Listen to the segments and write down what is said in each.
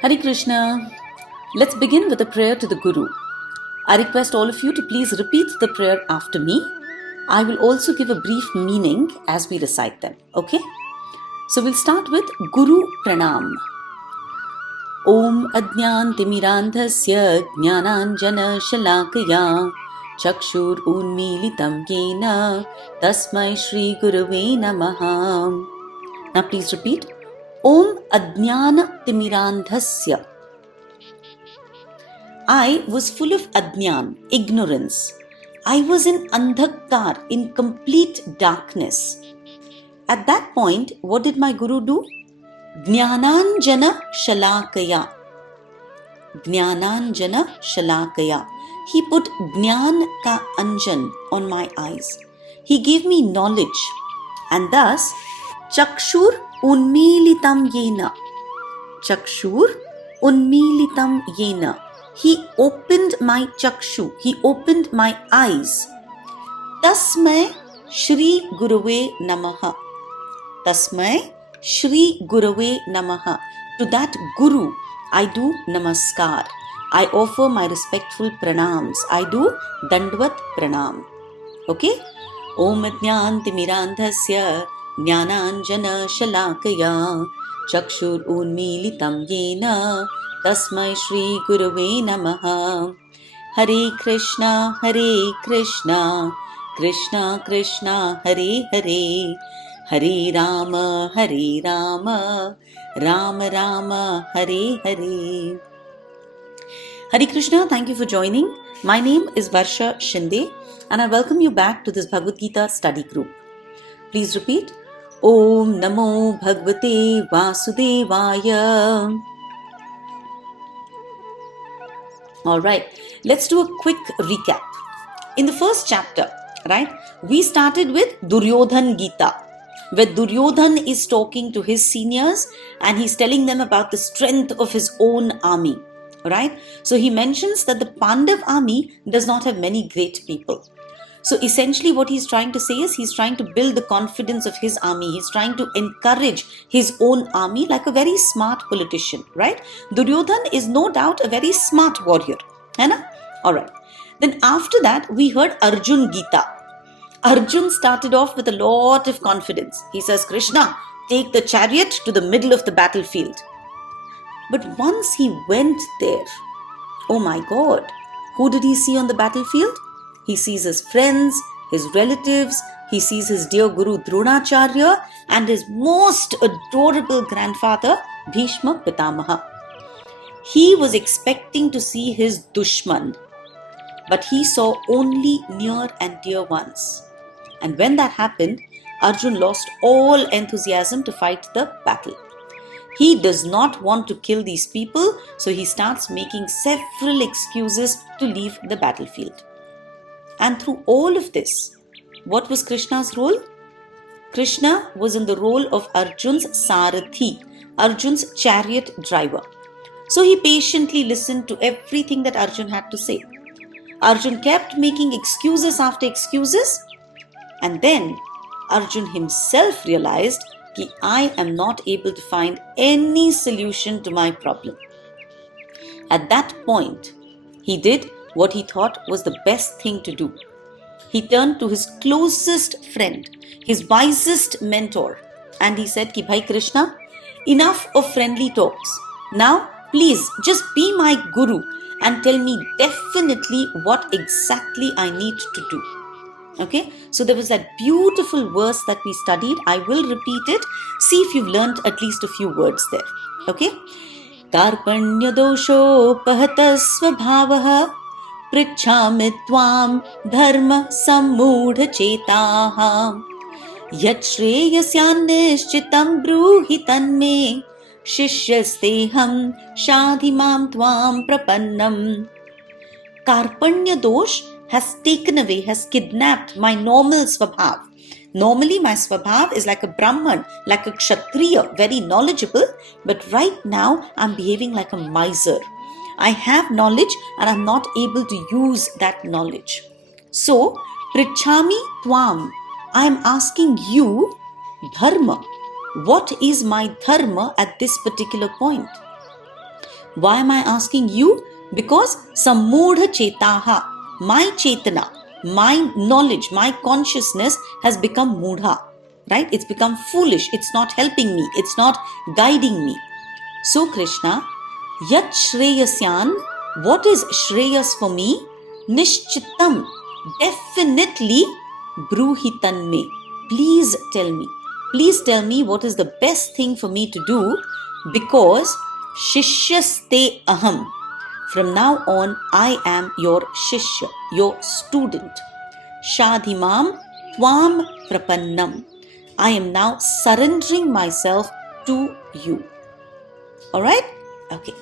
Hare Krishna. Let's begin with a prayer to the Guru. I request all of you to please repeat the prayer after me. I will also give a brief meaning as we recite them. Okay? So we'll start with Guru Pranam. Om Adnyan Timirandhasya Jnananjana Shalakaya Chakshur Unmilitam Yena Tasmai Shri Gurave Namaha. Now please repeat. Om Adnyana Timirandhasya. I was full of adnyan, ignorance. I was in andhakar, in complete darkness. At that point, what did my Guru do? Jnananjana Shalakaya. Jnananjana Shalakaya. He put Jnan ka anjan on my eyes. He gave me knowledge. And thus, Chakshur Unmilitam Yena. Chakshur Unmilitam Yena. He opened my chakshu. He opened my eyes. Tasmai Shri Gurave Namaha. Tasmai Shri Gurave Namaha. To that Guru, I do namaskar. I offer my respectful pranams. I do dandvat pranam. Okay? Om Adnyan Timirandhasya Jnananjana Shalakaya Chakshur Unmilitam Yena Tasmai Shri Gurave Namaha. Hare Krishna, Hare Krishna, Krishna Krishna, Hare Hare, Hare Rama, Hare Rama, Rama Rama, Hare Hare. Hare Krishna, thank you for joining. My name is Varsha Shinde and I welcome you back to this Bhagavad Gita study group. Please repeat. Om Namo Bhagavate Vasudevaya. Alright, let's do a quick recap. In the first chapter, right, we started with Duryodhan Gita, where Duryodhan is talking to his seniors and he's telling them about the strength of his own army, right? So he mentions that the Pandav army does not have many great people. So essentially what he's trying to say is he's trying to build the confidence of his army. He's trying to encourage his own army like a very smart politician, right? Duryodhan is no doubt a very smart warrior. Alright. Then after that, we heard Arjun Gita. Arjun started off with a lot of confidence. He says, Krishna, take the chariot to the middle of the battlefield. But once he went there, oh my God, who did he see on the battlefield? He sees his friends, his relatives, he sees his dear Guru Dronacharya and his most adorable grandfather Bhishma Pitamaha. He was expecting to see his Dushman, but he saw only near and dear ones. And when that happened, Arjun lost all enthusiasm to fight the battle. He does not want to kill these people, so he starts making several excuses to leave the battlefield. And through all of this, what was Krishna's role? Krishna was in the role of Arjun's Sarathi, Arjun's chariot driver. So he patiently listened to everything that Arjun had to say. Arjun kept making excuses after excuses, and then Arjun himself realized that I am not able to find any solution to my problem. At that point, he did what he thought was the best thing to do. He turned to his closest friend, his wisest mentor, and he said, Ki Bhai Krishna, enough of friendly talks. Now, please just be my Guru and tell me definitely what exactly I need to do. Okay, so there was that beautiful verse that we studied. I will repeat it. See if you've learned at least a few words there. Okay, Karpanya dosho pahatas svabhavaha Prichhami tvam dharma sammudha chetaha Yat shreyasyan bruhi tanme Shishyasteham shadhimam tvam prapannam. Karpanya dosh has taken away, has kidnapped my normal svabhav. Normally my svabhav is like a Brahman, like a Kshatriya, very knowledgeable, but right now I'm behaving like a miser. I have knowledge and I'm not able to use that knowledge. So, Prichhami tvam, I am asking you, dharma, what is my dharma at this particular point? Why am I asking you? Because samudha chetaha, my chetana, my knowledge, my consciousness has become mudha, right? It's become foolish. It's not helping me. It's not guiding me. So Krishna, yat shreyasyan, what is shreyas for me? Nishchitam, definitely bruhitan me. Please tell me. Please tell me what is the best thing for me to do, because shishyaste aham. From now on, I am your shishya, your student. Shadhimam tvam prapannam. I am now surrendering myself to you. Alright? Okay.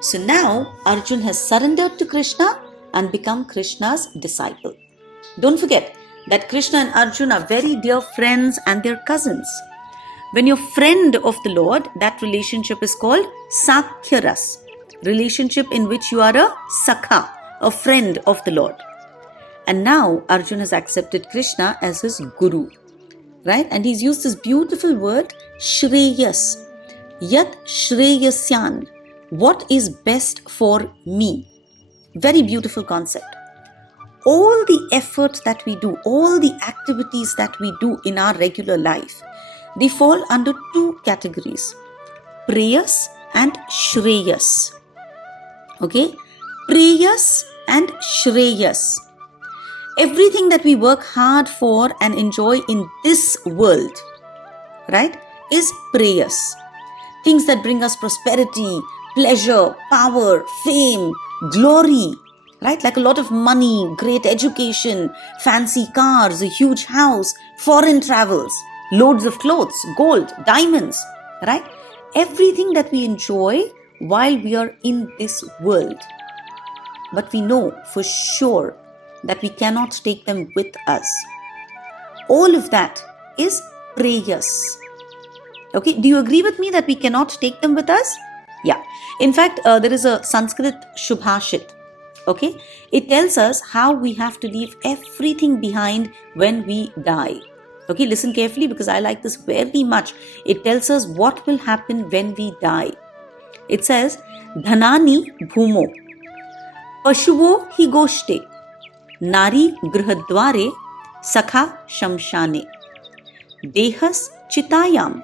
So now Arjun has surrendered to Krishna and become Krishna's disciple. Don't forget that Krishna and Arjun are very dear friends and they're cousins. When you're friend of the Lord, that relationship is called Sakhyaras, relationship in which you are a Sakha, a friend of the Lord. And now Arjun has accepted Krishna as his Guru, right? And he's used this beautiful word, Shreyas. Yat Shreyasyan, what is best for me? Very beautiful concept. All the efforts that we do, all the activities that we do in our regular life, they fall under two categories, Preyas and Shreyas. Okay? Preyas and Shreyas. Everything that we work hard for and enjoy in this world, right, is Preyas. Things that bring us prosperity, pleasure, power, fame, glory, right? Like a lot of money, great education, fancy cars, a huge house, foreign travels, loads of clothes, gold, diamonds, right? Everything that we enjoy while we are in this world. But we know for sure that we cannot take them with us. All of that is preyas. Okay, do you agree with me that we cannot take them with us? Yeah. In fact, there is a Sanskrit Shubhashit. Okay, it tells us how we have to leave everything behind when we die. Okay, listen carefully because I like this very much. It tells us what will happen when we die. It says, Dhanani bhumo, pashuvo hi goshte, nari grihadware, sakha shamshane, dehas chitayam,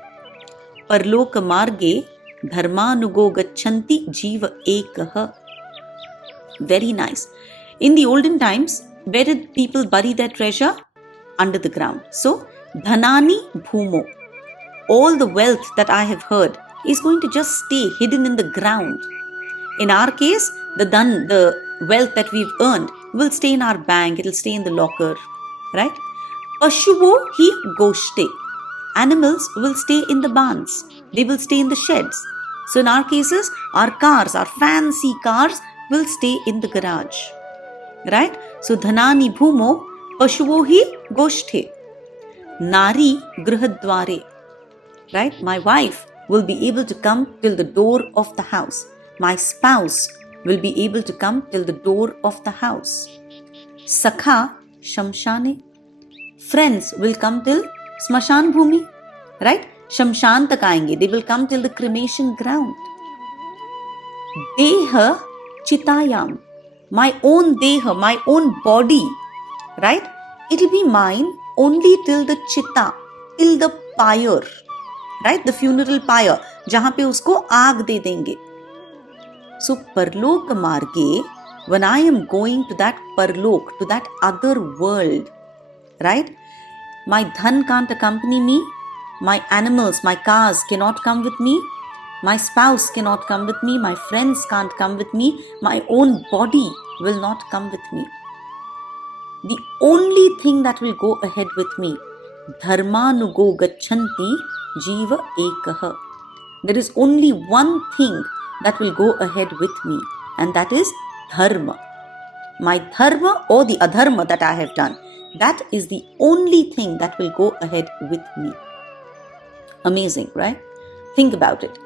parloka marge, dharmanugo gachanti jiva ekah. Very nice. In the olden times, where did people bury their treasure? Under the ground. So, dhanani bhumo, all the wealth that I have heard is going to just stay hidden in the ground. In our case, the wealth that we've earned will stay in our bank, it will stay in the locker, right? Pashuvo hi goshte, animals will stay in the barns, they will stay in the sheds. So in our cases, our cars, our fancy cars will stay in the garage, right? So dhanani bhumo, pashuvo hi goshte, nari grihadware, right? My wife will be able to come till the door of the house. My spouse will be able to come till the door of the house. Sakha shamshane, friends will come till smashan bhumi, right? Shamshan tak aayenge, they will come till the cremation ground. Deha chitayam, my own deha, my own body, right? It will be mine only till the chitta, till the pyre, right? The funeral pyre, jahan pe usko aag de denge. So parlok marge, when I am going to that parlok, to that other world, right? My dhan can't accompany me, my animals, my cars cannot come with me, my spouse cannot come with me, my friends can't come with me, my own body will not come with me. The only thing that will go ahead with me, dharmanugo gachanti jiva ekah. There is only one thing that will go ahead with me, and that is dharma. My dharma or the adharma that I have done, that is the only thing that will go ahead with me. Amazing, right? Think about it.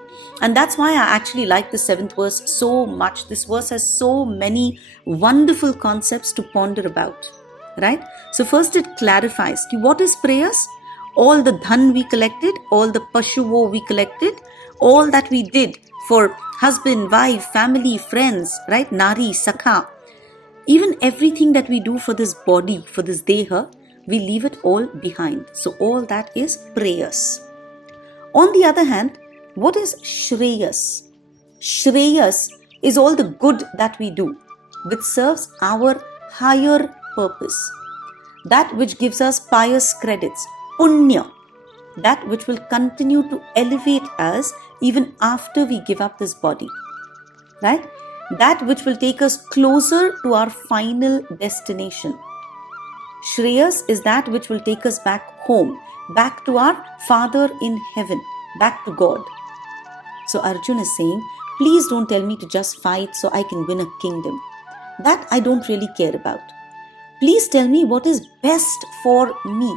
And that's why I actually like the 7th verse so much. This verse has so many wonderful concepts to ponder about, right? So first it clarifies what is prayers? All the dhan we collected, all the pashuvo we collected, all that we did for husband, wife, family, friends, right? Nari, Sakha. Even everything that we do for this body, for this deha, we leave it all behind. So all that is prayas. On the other hand, what is Shreyas? Shreyas is all the good that we do, which serves our higher purpose. That which gives us pious credits, punya, that which will continue to elevate us even after we give up this body, right? That which will take us closer to our final destination. Shreyas is that which will take us back home, back to our Father in heaven, back to God. So Arjuna is saying, please don't tell me to just fight so I can win a kingdom. That I don't really care about. Please tell me what is best for me.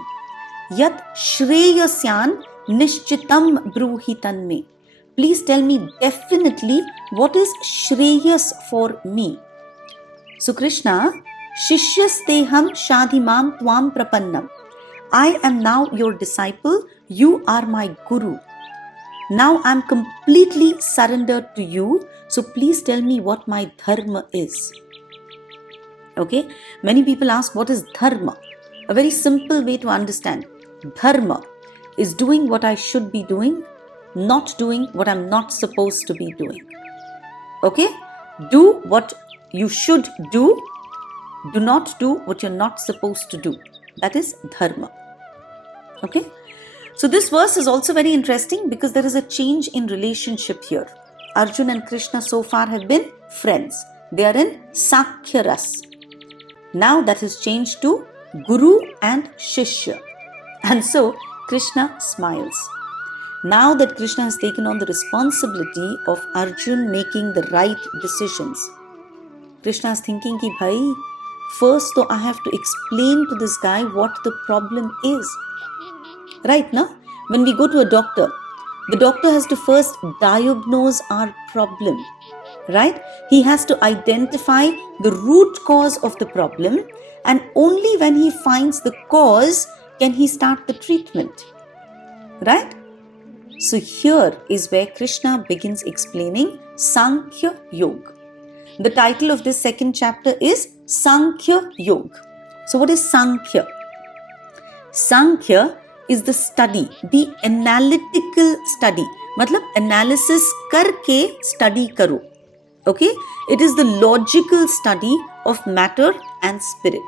Yat shreyasyan nishchitam bruhi tanme. Please tell me definitely what is shreyas for me. So Krishna, Shishyasteham shadhimam tvam prapannam. I am now your disciple. You are my guru. Now I am completely surrendered to you. So please tell me what my dharma is. Okay, many people ask, what is dharma? A very simple way to understand. Dharma is doing what I should be doing, not doing what I'm not supposed to be doing. Okay, do what you should do. Do not do what you're not supposed to do. That is dharma. Okay, so this verse is also very interesting because there is a change in relationship here. Arjuna and Krishna so far have been friends. They are in Sakhya Ras. Now that has changed to Guru and Shishya. And so Krishna smiles. Now that Krishna has taken on the responsibility of Arjuna making the right decisions, Krishna is thinking ki bhai, first though I have to explain to this guy what the problem is. Right now, when we go to a doctor, the doctor has to first diagnose our problem. Right? He has to identify the root cause of the problem, and only when he finds the cause can he start the treatment. Right? So here is where Krishna begins explaining Sankhya Yoga. The title of this second chapter is Sankhya Yoga. So what is Sankhya? Sankhya is the study, the analytical study. Matlab analysis karke study karo. Okay, it is the logical study of matter and spirit.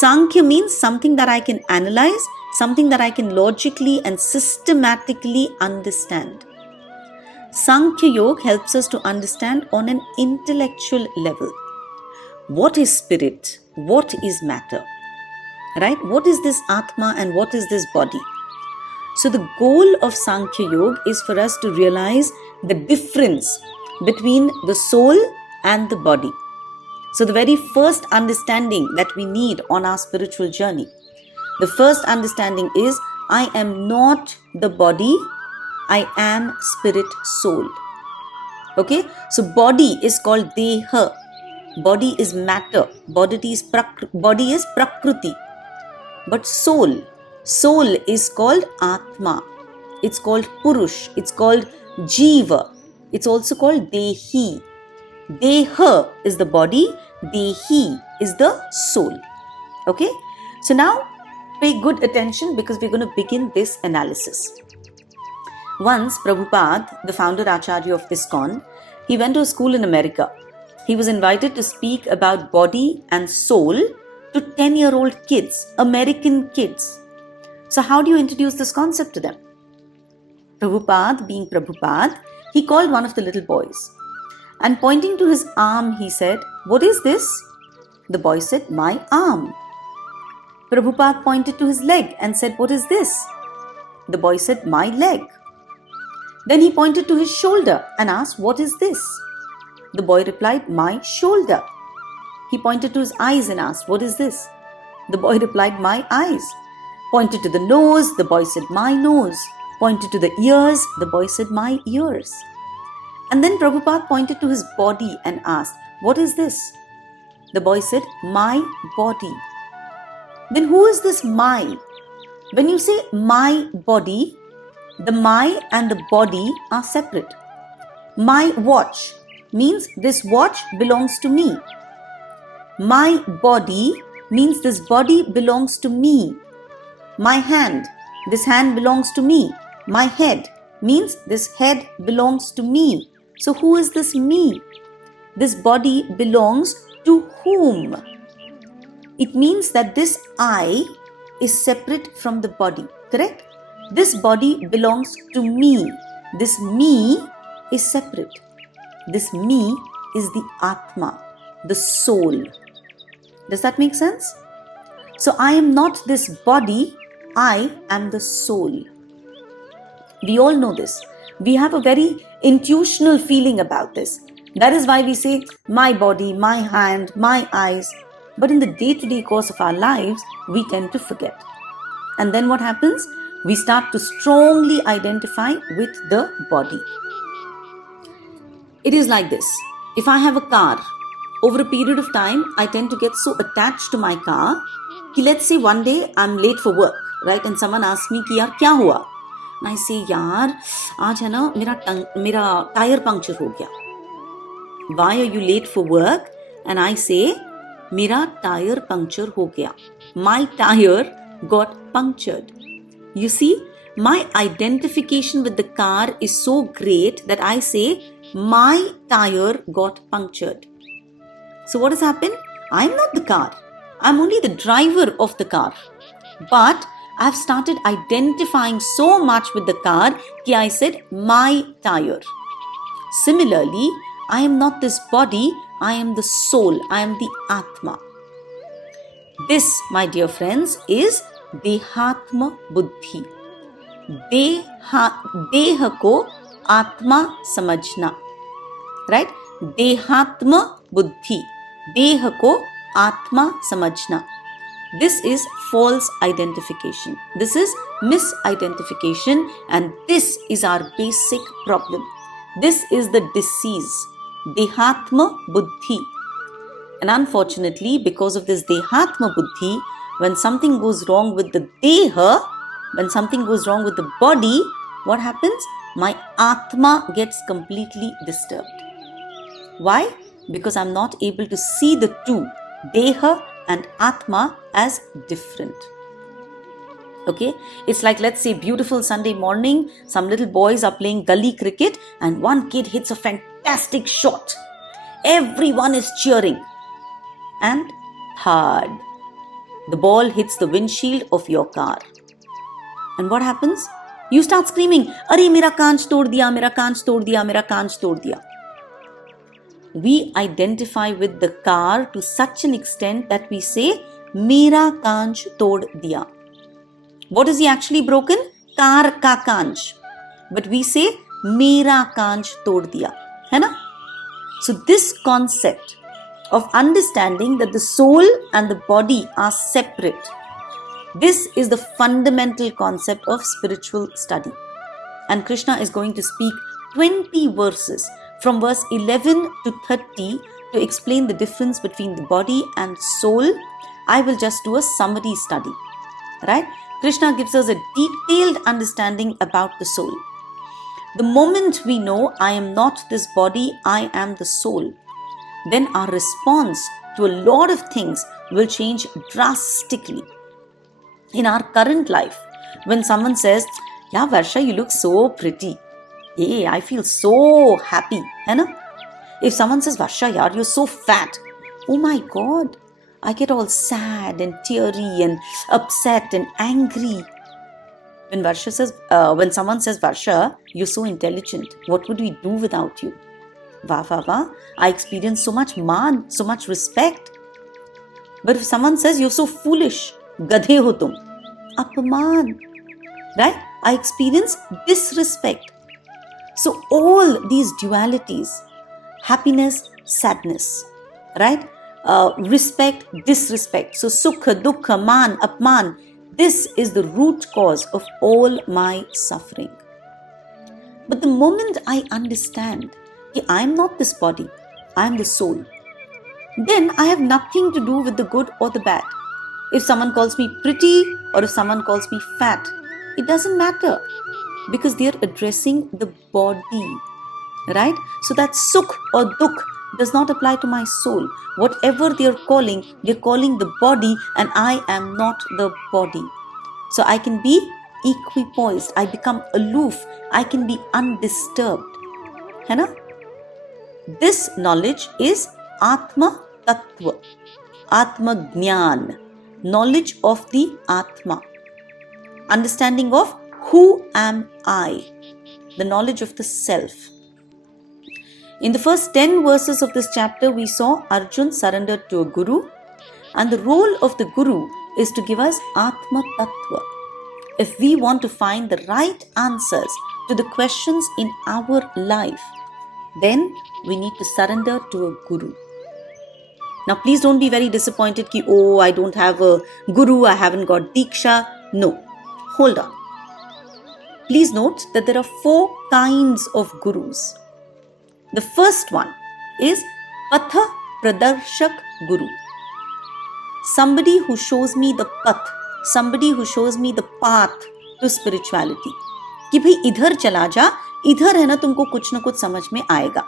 Sankhya means something that I can analyze, something that I can logically and systematically understand. Sankhya Yoga helps us to understand on an intellectual level. What is spirit? What is matter? Right? What is this ātman and what is this body? So the goal of Sankhya Yoga is for us to realize the difference between the soul and the body. So the very first understanding that we need on our spiritual journey, the first understanding is, I am not the body, I am spirit soul. Okay, so body is called deha, body is matter, body is prakruti, but soul is called ātma, it's called purush, it's called jiva. It's also called dehi. Deha is the body, dehi is the soul. Okay? So now pay good attention because we're going to begin this analysis. Once Prabhupada, the founder Acharya of ISKCON, he went to a school in America. He was invited to speak about body and soul to 10-year-old kids, American kids. So how do you introduce this concept to them? Prabhupada, being Prabhupada, he called one of the little boys and pointing to his arm, he said, "What is this?" The boy said, "My arm." Prabhupada pointed to his leg and said, "What is this?" The boy said, "My leg." Then he pointed to his shoulder and asked, "What is this?" The boy replied, "My shoulder." He pointed to his eyes and asked, "What is this?" The boy replied, "My eyes." Pointed to the nose, the boy said, "My nose." Pointed to the ears, the boy said, "My ears." And then Prabhupada pointed to his body and asked, "What is this?" The boy said, "My body." Then who is this my? When you say my body, the my and the body are separate. My watch means this watch belongs to me. My body means this body belongs to me. My hand, this hand belongs to me. My head means this head belongs to me. So who is this me? This body belongs to whom? It means that this I is separate from the body, correct? This body belongs to me. This me is separate. This me is the ātman, the soul. Does that make sense? So I am not this body, I am the soul. We all know this. We have a very intuitional feeling about this. That is why we say my body, my hand, my eyes. But in the day-to-day course of our lives, we tend to forget. And then what happens? We start to strongly identify with the body. It is like this. If I have a car, over a period of time, I tend to get so attached to my car, कि let's say one day I'm late for work, right? And someone asks me कि यार क्या हुआ? And I say यार आज है ना मेरा टायर पंक्चर हो गया. Why are you late for work? And I say मेरा टायर पंक्चर हो गया. My tire got punctured. You see, my identification with the car is so great that I say my tire got punctured. So what has happened? I'm not the car. I'm only the driver of the car. But I've started identifying so much with the car that I said my tire. Similarly, I am not this body, I am the soul, I am the ātman. This, my dear friends, is देहात्म बुद्धि. देह को आत्मा समझना. Right? देहात्म बुद्धि. देह को आत्मा समझना. This is false identification. This is misidentification, and this is our basic problem. This is the disease. Dehatma buddhi. And unfortunately, because of this dehatma buddhi, when something goes wrong with the deha, when something goes wrong with the body, what happens? My atma gets completely disturbed. Why? Because I'm not able to see the two, deha and atma, as different. Okay, it's like, let's say, beautiful Sunday morning, some little boys are playing gully cricket and one kid hits a fantastic shot. Everyone is cheering. And third, the ball hits the windshield of your car. And what happens? You start screaming, "Arey, mera kaanch tod diya, mera kaanch tod diya, mera kaanch tod diya." We identify with the car to such an extent that we say, "Mera kaanch tod diya." What is he actually broken? Car ka kaanch. But we say, "Mera kaanch tod diya." Hai na? So this concept of understanding that the soul and the body are separate, this is the fundamental concept of spiritual study. And Krishna is going to speak 20 verses from verse 11 to 30 to explain the difference between the body and soul. I will just do a summary study. Right? Krishna gives us a detailed understanding about the soul. The moment we know I am not this body, I am the soul, then our response to a lot of things will change drastically. In our current life, when someone says, "Yeah, Varsha, you look so pretty," hey, I feel so happy. Hai na? If someone says, "Varsha, yaar, you're so fat," oh my God, I get all sad and teary and upset and angry. When someone says, "Varsha, you're so intelligent, what would we do without you?" Wah, wah, wah. I experience so much maan, so much respect. But if someone says, "You're so foolish, gadhe ho tum," apman, right? I experience disrespect. So all these dualities, happiness, sadness, right? Respect, disrespect. So sukha, dukkha, man, apman. This is the root cause of all my suffering. But the moment I understand that I am not this body, I am the soul, then I have nothing to do with the good or the bad. If someone calls me pretty or if someone calls me fat, it doesn't matter. Because they are addressing the body, right? So that sukh or dukh does not apply to my soul. Whatever they're calling the body, and I am not the body. So I can be equipoised, I become aloof, I can be undisturbed. है ना? This knowledge is Atma Tattva, Atma Jnana, knowledge of the Atma, understanding of who am I, the knowledge of the self. In the first 10 verses of this chapter, we saw Arjuna surrendered to a guru, and the role of the guru is to give us Atma Tattva. If we want to find the right answers to the questions in our life, then we need to surrender to a guru. Now, please don't be very disappointed ki, oh, I don't have a guru, I haven't got Diksha. No, hold on. Please note that there are 4 kinds of gurus. The first one is Patha Pradarshak Guru. Somebody who shows me the path, somebody who shows me the path to spirituality. कि भाई इधर चला जा, इधर है ना तुमको कुछ ना कुछ समझ में आएगा.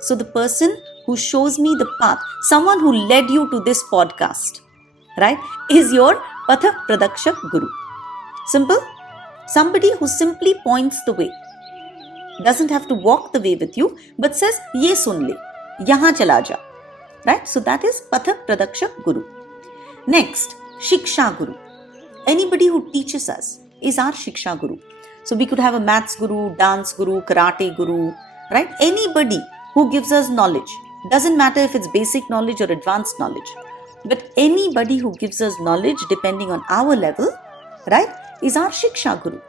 So the person who shows me the path, someone who led you to this podcast, right, is your Patha Pradakshak Guru. Simple. Somebody who simply points the way. Doesn't have to walk the way with you, but says, ye sun le, yahan chala ja. Right? So that is Patha Pradakshak Guru. Next, Shiksha Guru. Anybody who teaches us is our Shiksha Guru. So we could have a maths guru, dance guru, karate guru, right? Anybody who gives us knowledge. Doesn't matter if it's basic knowledge or advanced knowledge. But anybody who gives us knowledge depending on our level, right, is our Shiksha Guru.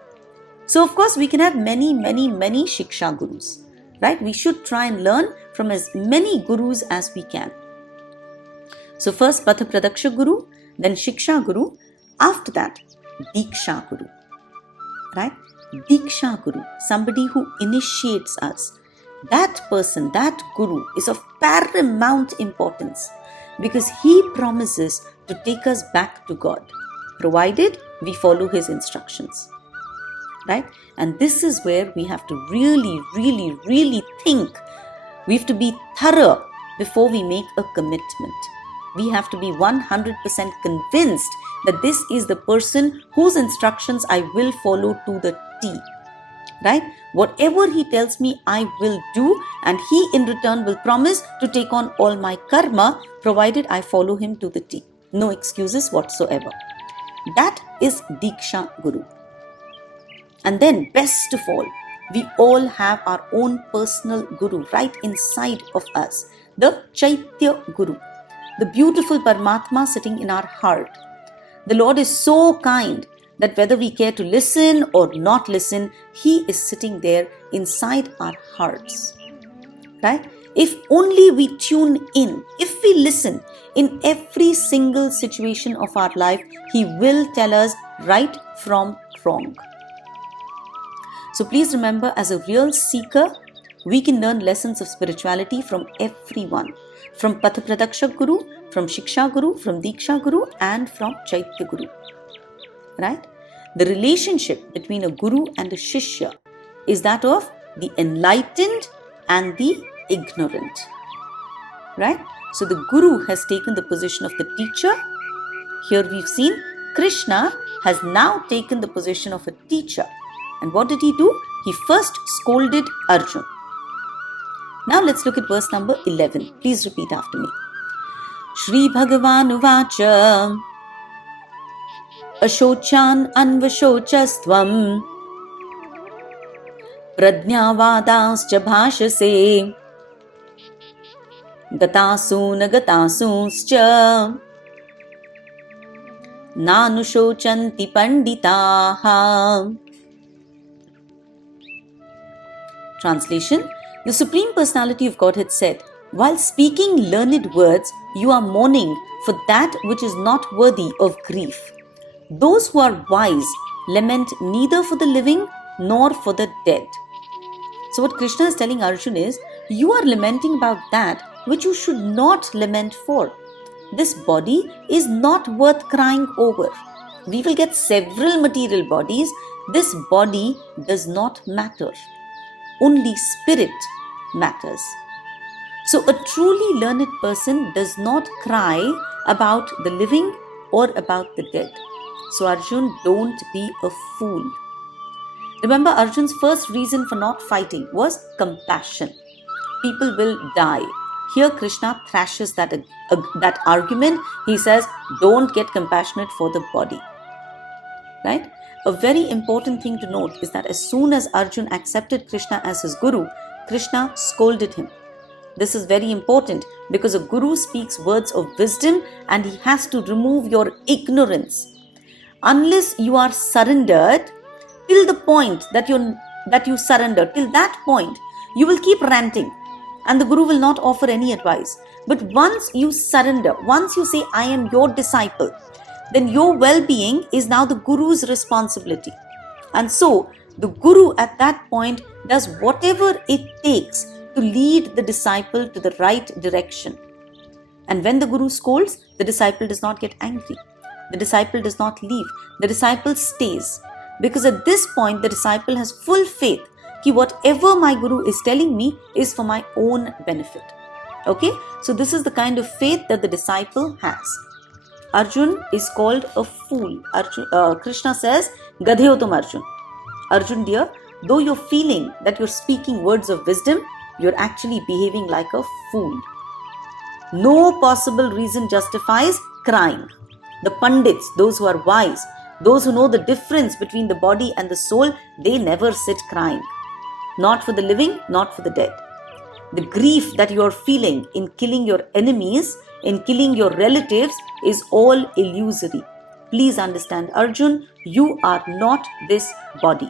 So of course we can have many Shiksha Gurus, right? We should try and learn from as many Gurus as we can. So first Patha Pradaksha Guru, then Shiksha Guru, after that Diksha Guru, right? Diksha Guru, somebody who initiates us. That person, that Guru is of paramount importance because he promises to take us back to God, provided we follow his instructions. Right? And this is where we have to really think. We have to be thorough before we make a commitment. We have to be 100% convinced that this is the person whose instructions I will follow to the T. Right? Whatever he tells me, I will do, and he in return will promise to take on all my karma, provided I follow him to the T. No excuses whatsoever. That is Diksha Guru. And then, best of all, we all have our own personal Guru right inside of us. The Chaitya Guru, the beautiful Paramatma sitting in our heart. The Lord is so kind that whether we care to listen or not listen, he is sitting there inside our hearts. Right? If only we tune in, if we listen in every single situation of our life, he will tell us right from wrong. So please remember, as a real seeker, we can learn lessons of spirituality from everyone. From Patha Pradakshak Guru, from Shiksha Guru, from Diksha Guru, and from Chaitya Guru. Right? The relationship between a Guru and a Shishya is that of the enlightened and the ignorant. Right? So the Guru has taken the position of the teacher. Here we've seen Krishna has now taken the position of a teacher. And what did he do? He first scolded Arjuna. Now let's look at verse number 11. Please repeat after me. Shri Bhagavan Uvacha Ashochan Anvashocastvam Pradnyavadascha Bhashase Gatasun Gatasuscha Nanushocanti Panditaha. Translation: The Supreme Personality of Godhead said, while speaking learned words, you are mourning for that which is not worthy of grief. Those who are wise lament neither for the living nor for the dead. So what Krishna is telling Arjuna is, you are lamenting about that which you should not lament for. This body is not worth crying over. we will get several material bodies. This body does not matter. Only spirit matters. So a truly learned person does not cry about the living or about the dead. So Arjun, don't be a fool. Remember, Arjun's first reason for not fighting was compassion. People will die. Here Krishna thrashes that argument. He says, don't get compassionate for the body. Right? A very important thing to note is that as soon as Arjun accepted Krishna as his guru, Krishna scolded him. This is very important because a guru speaks words of wisdom and he has to remove your ignorance. Unless you are surrendered, till the point that you surrender, till that point, you will keep ranting and the guru will not offer any advice. But once you surrender, once you say, I am your disciple, then your well-being is now the guru's responsibility. And so the guru at that point does whatever it takes to lead the disciple to the right direction. And when the guru scolds, the disciple does not get angry. The disciple does not leave. The disciple stays. Because at this point, the disciple has full faith that whatever my guru is telling me is for my own benefit. Okay? So this is the kind of faith that the disciple has. Arjun is called a fool. Krishna says, Gadheo tum Arjun. Arjun dear, though you're feeling that you're speaking words of wisdom, you're actually behaving like a fool. No possible reason justifies crying. The Pandits, those who are wise, those who know the difference between the body and the soul, they never sit crying. Not for the living, not for the dead. The grief that you are feeling in killing your enemies, in killing your relatives, is all illusory. Please understand, Arjun, you are not this body.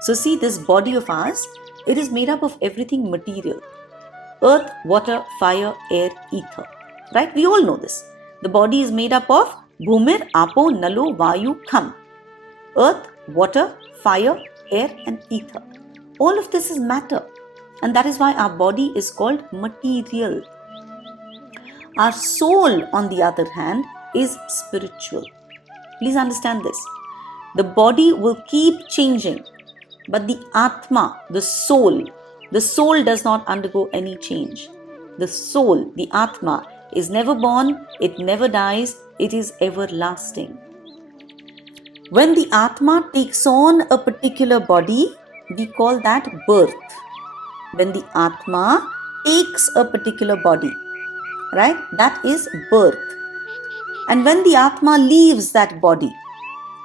So see, this body of ours, it is made up of everything material. Earth, water, fire, air, ether. Right? We all know this. The body is made up of Bhumir, Apo, Nalo, Vayu, Kham. Earth, water, fire, air and ether. All of this is matter. And that is why our body is called material. Our soul, on the other hand, is spiritual. Please understand this. The body will keep changing. But the ātma, the soul does not undergo any change. The soul, the ātma, is never born, it never dies, it is everlasting. When the ātma takes on a particular body, we call that birth. When the ātma takes a particular body, right, that is birth. And when the ātma leaves that body,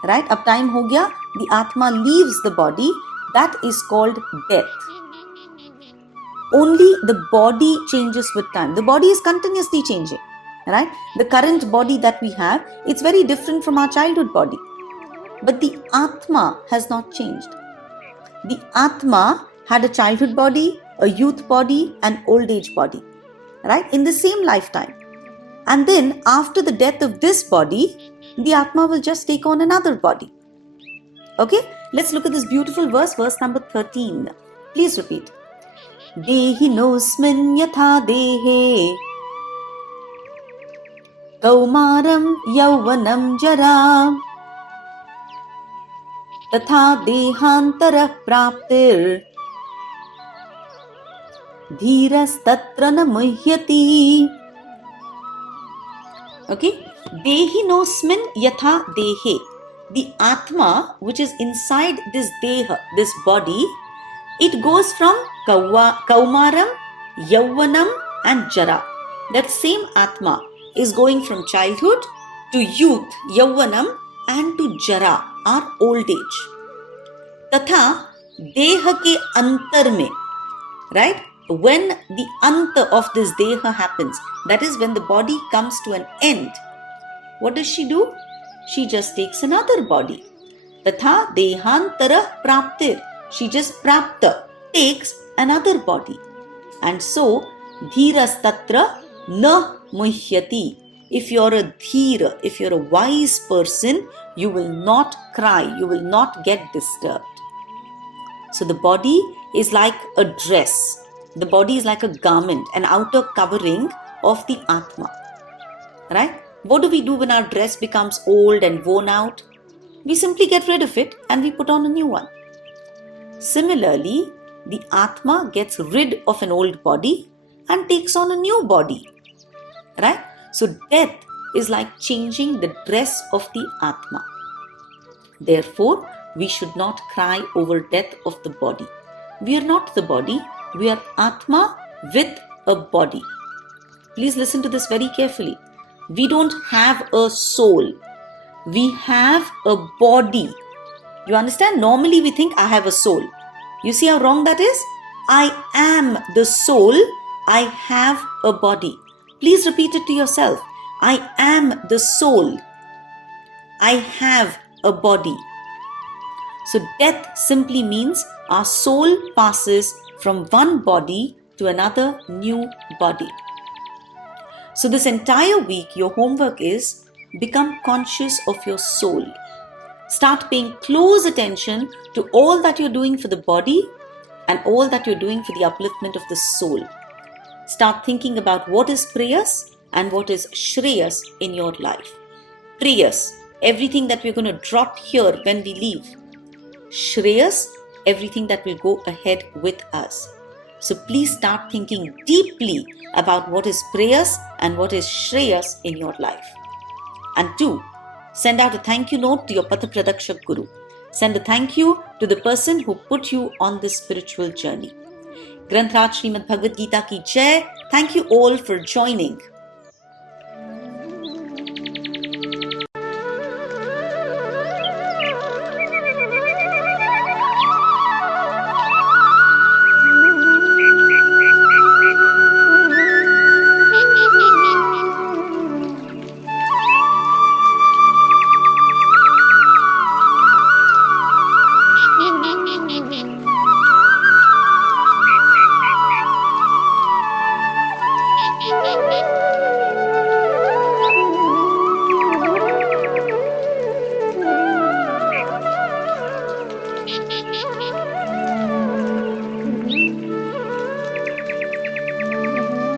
right, ab time ho gaya, the ātma leaves the body, that is called death. Only the body changes with time. The body is continuously changing, right? The current body that we have, it's very different from our childhood body. But the Atma has not changed. The Atma had a childhood body, a youth body, an old age body, right? In the same lifetime. And then after the death of this body, the Atma will just take on another body. Okay? Let's look at this beautiful verse number 13. Please repeat. Dehinosmin yatha dehe Kaumaram yauvanam jara Tatha dehantara praptir Dhiras tatra na muhyati. Okay? Dehinosmin yatha dehe. The Atma, which is inside this deha, this body, it goes from Kaumaram, Yauvanam and Jara. That same Atma is going from childhood to youth, Yauvanam, and to Jara, our old age. Tatha, Deha ke antar mein, right? When the anta of this Deha happens, that is when the body comes to an end, what does she do? She just takes another body. Tatha dehantara praptir. She just prapta, takes another body. And so, dhiras tatra na muhyati. If you're a dhira, if you're a wise person, you will not cry, you will not get disturbed. So the body is like a dress. The body is like a garment, an outer covering of the Atma. Right? What do we do when our dress becomes old and worn out? We simply get rid of it and we put on a new one. Similarly, the Atma gets rid of an old body and takes on a new body. Right? So death is like changing the dress of the Atma. Therefore, we should not cry over death of the body. We are not the body, we are Atma with a body. Please listen to this very carefully. We don't have a soul. We have a body. You understand? Normally we think I have a soul. You see how wrong that is? I am the soul. I have a body. Please repeat it to yourself. I am the soul. I have a body. So death simply means our soul passes from one body to another new body. So this entire week, your homework is become conscious of your soul. Start paying close attention to all that you're doing for the body and all that you're doing for the upliftment of the soul. Start thinking about what is prayas and what is shreyas in your life. Prayas, everything that we're going to drop here when we leave. Shreyas, everything that will go ahead with us. So please start thinking deeply about what is prayas and what is shreyas in your life. And 2, send out a thank you note to your Patha Pradakshak Guru. Send a thank you to the person who put you on this spiritual journey. Granth Raj Srimad Bhagavad Gita ki Jai. Thank you all for joining.